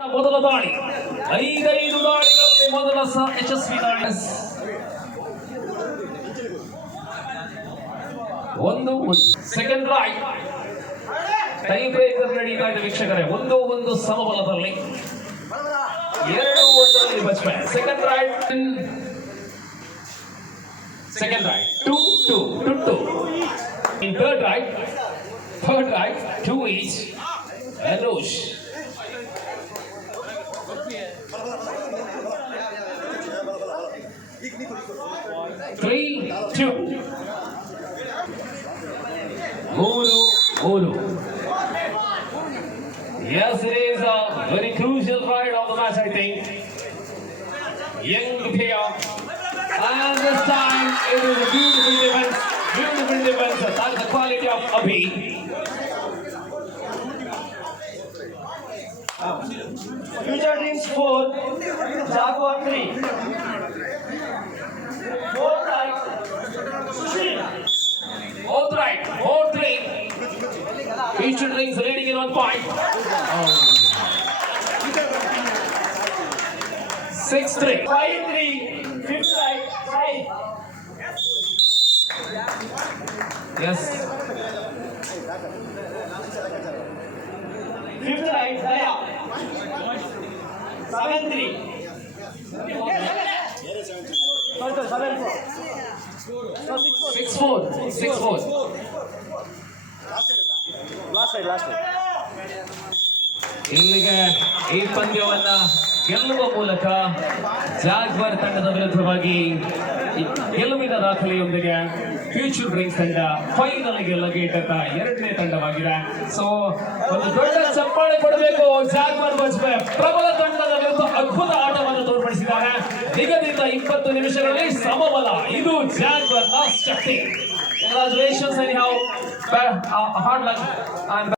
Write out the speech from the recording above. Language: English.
ಮೊದಲ ದಾಳಿ. ಐದೈದು ದಾಳಿಗಳಲ್ಲಿ ಮೊದಲ ಸಹ ಯಶಸ್ವಿ ದಾಳಿ ಒಂದು ಸೆಕೆಂಡ್ ರೈಟ್ ಟೈ ಬ್ರೇಕರ್ ನಡೀತಾ ಇದೆ ವೀಕ್ಷಕರೇ. ಒಂದು ಒಂದು ಸಮಬಲದಲ್ಲಿ. ಎರಡು ಒಂದರಲ್ಲಿ ಬಚ್ಮನ್ second right second right two two two two in third right third right two each Anush Three, two. Yes, it is a very crucial fight of the match, I think. Young player. And this time, it is a beautiful defense. Beautiful defense. That is the quality of Abhi. Future Dreams 4, Jaguar 3. Future Rings leading in one point. Six three. 5 3, fifth right, 5. Yes. Fifth right, Daya. 7 3. Sorry, sorry, 7 4. No, 6 4. Six four. Six four. Last last ಇಲ್ಲಿಗೆ ಈ ಪಂದ್ಯವನ್ನ ಗೆಲ್ಲುವ ಮೂಲಕ Jaguar ತಂಡದ ವಿರುದ್ಧವಾಗಿ ಗೆಲುವಿನ ದಾಖಲೆಯೊಂದಿಗೆ future drinks ತಂಡ ಫೈನಲ್ಗೆ ಲಗೇಟಕ ಎರಡನೇ ತಂಡವಾಗಿದೆ. ಸೊ ಒಂದು ದೊಡ್ಡ ಚಪ್ಪಾಳೆ ಕೊಡಬೇಕು. ಜಾಗ್ವರ್ ಬಜ್ಪೆ ಪ್ರಬಲ ತಂಡದ ವಿರುದ್ಧ ಅದ್ಭುತ ಆಟವನ್ನು ತೋರ್ಪಡಿಸಿದ್ದಾರೆ. ನಿಗದಿತ ಇಪ್ಪತ್ತು ನಿಮಿಷಗಳಲ್ಲಿ ಸಮಬಲ. ಇದು ಜಾಗ್ವರ್ನ ಶಕ್ತಿ. Congratulations anyhow. Uh, hard luck and